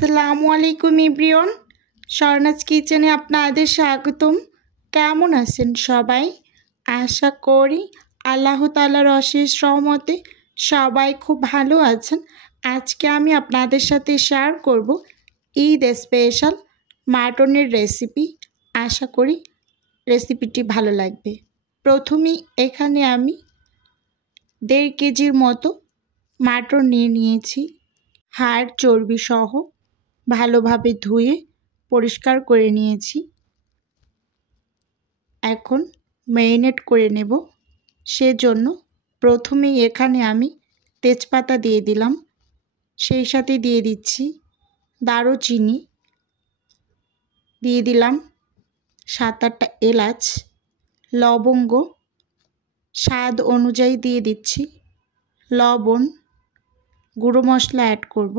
আসসালামু আলাইকুম এভরিওয়ান, স্বর্ণাজ কিচেনে আপনাদের স্বাগতম। কেমন আছেন সবাই? আশা করি আল্লাহ তাআলার অশেষ রহমতে সবাই খুব ভালো আছেন। আজকে আমি আপনাদের সাথে শেয়ার করব ঈদ স্পেশাল মাটনের রেসিপি। আশা করি রেসিপিটি ভালো লাগবে। প্রথমেই এখানে আমি 1.5 কেজির মতো মাটন নিয়েছি। হাড় চর্বি সহ ভালোভাবে ধুয়ে পরিষ্কার করে নিয়েছি। এখন ম্যারিনেট করে নেব। সেজন্য প্রথমেই এখানে আমি তেজপাতা দিয়ে দিলাম, সেই সাথে দিয়ে দিচ্ছি দারুচিনি, দিয়ে দিলাম 7-8টা এলাচ, লবঙ্গ স্বাদ অনুযায়ী দিয়ে দিচ্ছি, লবণ, গুঁড়ো মশলা অ্যাড করব,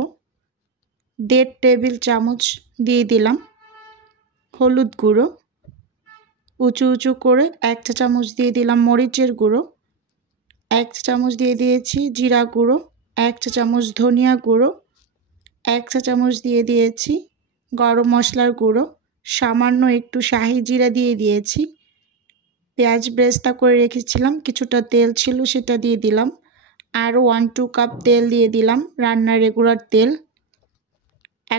1.5 টেবিল চামচ দিয়ে দিলাম হলুদ গুঁড়ো, উঁচু করে 1 চা চামচ দিয়ে দিলাম মরিচের গুঁড়ো, 1 চা চামচ দিয়ে দিয়েছি জিরা গুঁড়ো, 1 চা চামচ ধনিয়া গুঁড়ো, 1 চা চামচ দিয়ে দিয়েছি গরম মশলার গুঁড়ো, সামান্য একটু শাহি জিরা দিয়ে দিয়েছি, পেঁয়াজ ব্রেস্তা করে রেখেছিলাম, কিছুটা তেল ছিল সেটা দিয়ে দিলাম, আরও 1-2 কাপ তেল দিয়ে দিলাম, রান্নার রেগুলার তেল।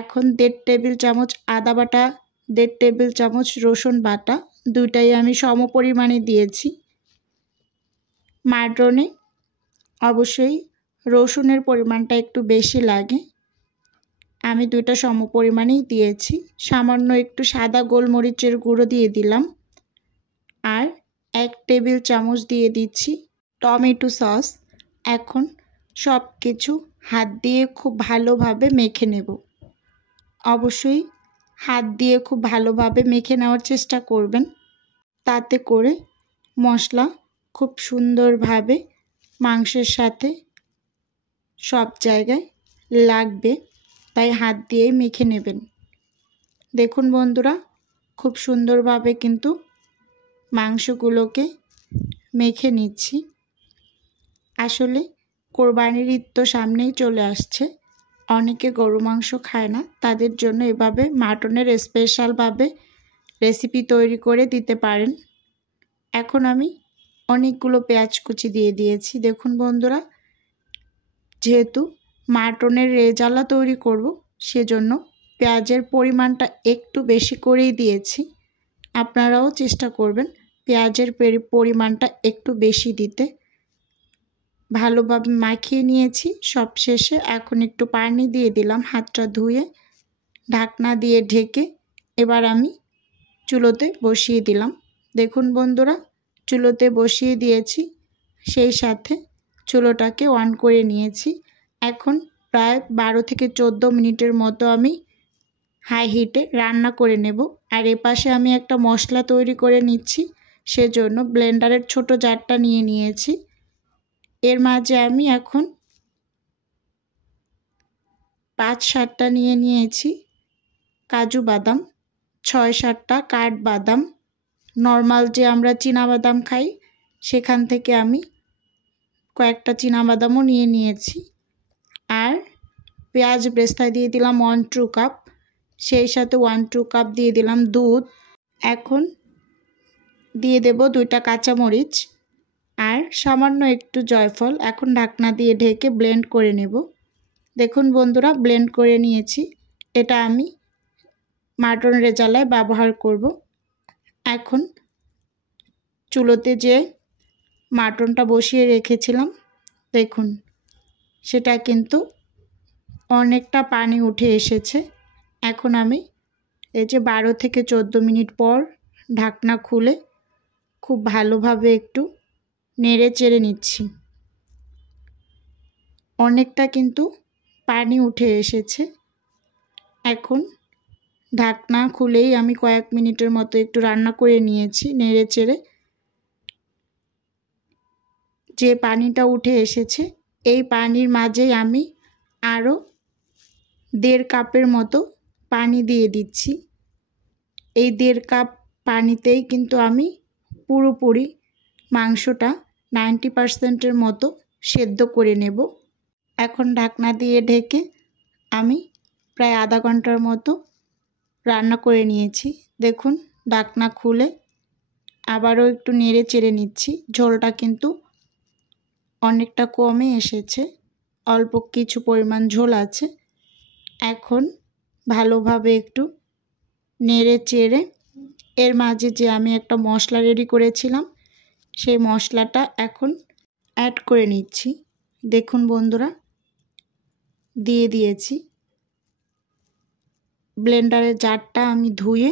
এখন 1.5 টেবিল চামচ আদা বাটা, 1.5 টেবিল চামচ রসুন বাটা, দুইটাই আমি সম পরিমাণে দিয়েছি। মাটনে অবশ্যই রসুনের পরিমাণটা একটু বেশি লাগে, আমি দুইটা সম পরিমাণেই দিয়েছি। সামান্য একটু সাদা গোলমরিচের গুঁড়ো দিয়ে দিলাম, আর 1 টেবিল চামচ দিয়ে দিচ্ছি টমেটো সস। এখন সব কিছু হাত দিয়ে খুব ভালোভাবে মেখে নেব। অবশ্যই হাত দিয়ে খুব ভালোভাবে মেখে নেওয়ার চেষ্টা করবেন, তাতে করে মশলা খুব সুন্দরভাবে মাংসের সাথে সব জায়গায় লাগবে, তাই হাত দিয়েই মেখে নেবেন। দেখুন বন্ধুরা, খুব সুন্দরভাবে কিন্তু মাংসগুলোকে মেখে নিচ্ছি। আসলে কোরবানির ঈদ তো সামনেই চলে আসছে, অনেকে গরু মাংস খায় না, তাদের জন্য এভাবে মাটনের স্পেশালভাবে রেসিপি তৈরি করে দিতে পারেন। এখন আমি অনেকগুলো পেঁয়াজ কুচি দিয়ে দিয়েছি। দেখুন বন্ধুরা, যেহেতু মাটনের রেজালা তৈরি করব, সেজন্য পেঁয়াজের পরিমাণটা একটু বেশি করেই দিয়েছি। আপনারাও চেষ্টা করবেন পেঁয়াজের পরিমাণটা একটু বেশি দিতে। ভালোভাবে মাখিয়ে নিয়েছি। সবশেষে এখন একটু পানি দিয়ে দিলাম, হাতটা ধুয়ে ঢাকনা দিয়ে ঢেকে এবার আমি চুলোতে বসিয়ে দিলাম। দেখুন বন্ধুরা, চুলোতে বসিয়ে দিয়েছি, সেই সাথে চুলোটাকে অন করে নিয়েছি। এখন প্রায় 12 থেকে 14 মিনিটের মতো আমি হাই হিটে রান্না করে নেব। আর এপাশে আমি একটা মশলা তৈরি করে নিচ্ছি, সেজন্য ব্লেন্ডারের ছোট জারটা নিয়েছি। এর মাঝে আমি এখন 5-7টা নিয়েছি কাজু বাদাম, 6-7টা কাঠবাদাম, নর্মাল যে আমরা চীনাবাদাম খাই সেখান থেকে আমি কয়েকটা চীনাবাদামও নিয়েছি। আর পেঁয়াজ ব্রেস্তা দিয়ে দিলাম 1-2 কাপ, সেই সাথে 1-2 কাপ দিয়ে দিলাম দুধ। এখন দিয়ে দেব 2টা কাঁচামরিচ আর সামান্য একটু জয়ফল। এখন ঢাকনা দিয়ে ঢেকে ব্লেন্ড করে নেব। দেখুন বন্ধুরা, ব্লেন্ড করে নিয়েছি। এটা আমি মাটন রেজালায় ব্যবহার করব। এখন চুলোতে যে মাটনটা বসিয়ে রেখেছিলাম, দেখুন সেটা কিন্তু অনেকটা পানি উঠে এসেছে। এখন আমি এই যে 12 থেকে 14 মিনিট পর ঢাকনা খুলে খুব ভালোভাবে একটু নেড়ে চেড়ে নিচ্ছি। অনেকটা কিন্তু পানি উঠে এসেছে। এখন ঢাকনা খুলেই আমি কয়েক মিনিটের মতো একটু রান্না করে নিয়েছি নেড়ে চেড়ে। যে পানিটা উঠে এসেছে, এই পানির মাঝেই আমি আরও 1.5 কাপের মতো পানি দিয়ে দিচ্ছি। এই 1.5 কাপ পানিতেই কিন্তু আমি পুরোপুরি মাংসটা 90%-এর মতো সেদ্ধ করে নেব। এখন ঢাকনা দিয়ে ঢেকে আমি প্রায় আধা ঘন্টার মতো রান্না করে নিয়েছি। দেখুন ঢাকনা খুলে আবারও একটু নেড়ে চেড়ে নিচ্ছি। ঝোলটা কিন্তু অনেকটা কমে এসেছে, অল্প কিছু পরিমাণ ঝোল আছে। এখন ভালোভাবে একটু নেড়ে চেড়ে এর মাঝে যে আমি একটা মশলা রেডি করেছিলাম সেই মশলাটা এখন অ্যাড করে নিচ্ছি। দেখুন বন্ধুরা, দিয়ে দিয়েছি। ব্লেন্ডারের জারটা আমি ধুয়ে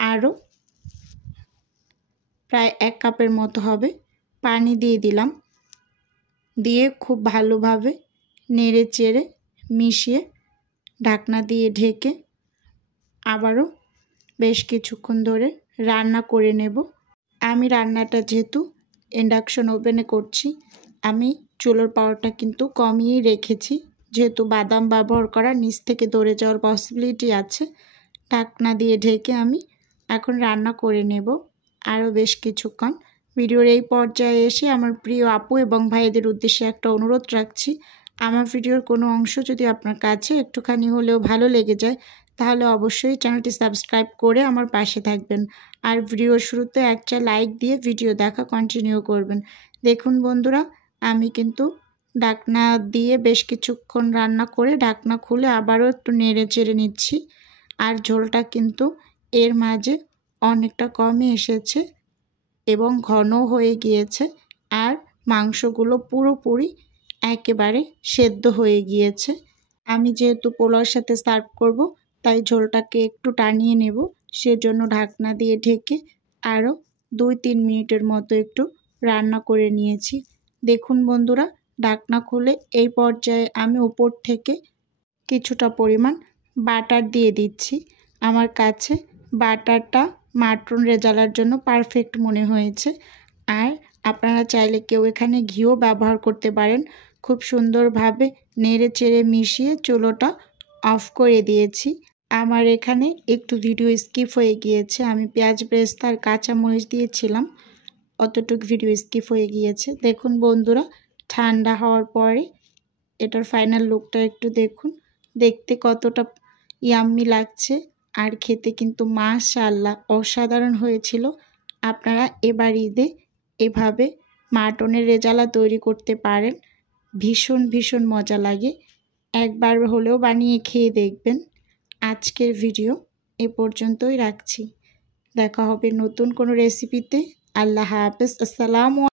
আরও প্রায় 1 কাপের মতো হবে পানি দিয়ে দিলাম। দিয়ে খুব ভালোভাবে নেড়ে চেড়ে মিশিয়ে ঢাকনা দিয়ে ঢেকে আবারও বেশ কিছুক্ষণ ধরে রান্না করে নেব। আমি রান্নাটা যেহেতু ইন্ডাকশন ওভেনে করছি, আমি চুলোর পাওয়ারটা কিন্তু কমিয়েই রেখেছি, যেহেতু বাদাম ব্যবহার করা নিচ থেকে ধরে যাওয়ার পসিবিলিটি আছে। ঢাকনা দিয়ে ঢেকে আমি এখন রান্না করে নেব আরও বেশ কিছুক্ষণ। ভিডিওর এই পর্যায়ে এসে আমার প্রিয় আপু এবং ভাইদের উদ্দেশ্যে একটা অনুরোধ রাখছি, আমার ভিডিওর কোনো অংশ যদি আপনার কাছে একটুখানি হলেও ভালো লেগে যায় তাহলে অবশ্যই চ্যানেলটি সাবস্ক্রাইব করে আমার পাশে থাকবেন। আর ভিডিওর শুরুতে একটা লাইক দিয়ে ভিডিও দেখা কন্টিনিউ করবেন। দেখুন বন্ধুরা, আমি কিন্তু ঢাকনা দিয়ে বেশ কিছুক্ষণ রান্না করে ঢাকনা খুলে আবারও একটু নেড়ে চেড়ে নিচ্ছি। আর ঝোলটা কিন্তু এর মাঝে অনেকটা কমে এসেছে এবং ঘন হয়ে গিয়েছে। আর মাংসগুলো পুরোপুরি একেবারে সেদ্ধ হয়ে গিয়েছে। আমি যেহেতু পোলাওর সাথে সার্ভ করব তাই ঝোলটাকে একটু টানিয়ে নেব, সেজন্য ঢাকনা দিয়ে ঢেকে আরও 2-3 মিনিটের মতো একটু রান্না করে নিয়েছি। দেখুন বন্ধুরা, ঢাকনা খুলে এই পর্যায়ে আমি উপর থেকে কিছুটা পরিমাণ বাটার দিয়ে দিচ্ছি। আমার কাছে বাটারটা মাটন রেজালার জন্য পারফেক্ট মনে হয়েছে। আর আপনারা চাইলে কেউ এখানে ঘিও ব্যবহার করতে পারেন। খুব সুন্দরভাবে নেড়ে চেড়ে মিশিয়ে চুলোটা অফ করে দিয়েছি। আমার এখানে একটু ভিডিও স্কিপ হয়ে গিয়েছে, আমি পেঁয়াজ বেরেস্তা আর কাঁচামরিচ দিয়েছিলাম, অতটুকু ভিডিও স্কিপ হয়ে গিয়েছে। দেখুন বন্ধুরা, ঠান্ডা হওয়ার পরে এটার ফাইনাল লুকটা একটু দেখুন, দেখতে কতটা ইয়াম্মি লাগছে আর খেতে কিন্তু মাশাআল্লাহ অসাধারণ হয়েছিল। আপনারা এবার ঈদে এভাবে মাটনের রেজালা তৈরি করতে পারেন, ভীষণ মজা লাগে। একবার হলেও বানিয়ে খেয়ে দেখবেন। আজকের ভিডিও এ পর্যন্তই রাখছি, দেখা হবে নতুন কোনো রেসিপিতে। আল্লাহ হাফেজ, আসসালামু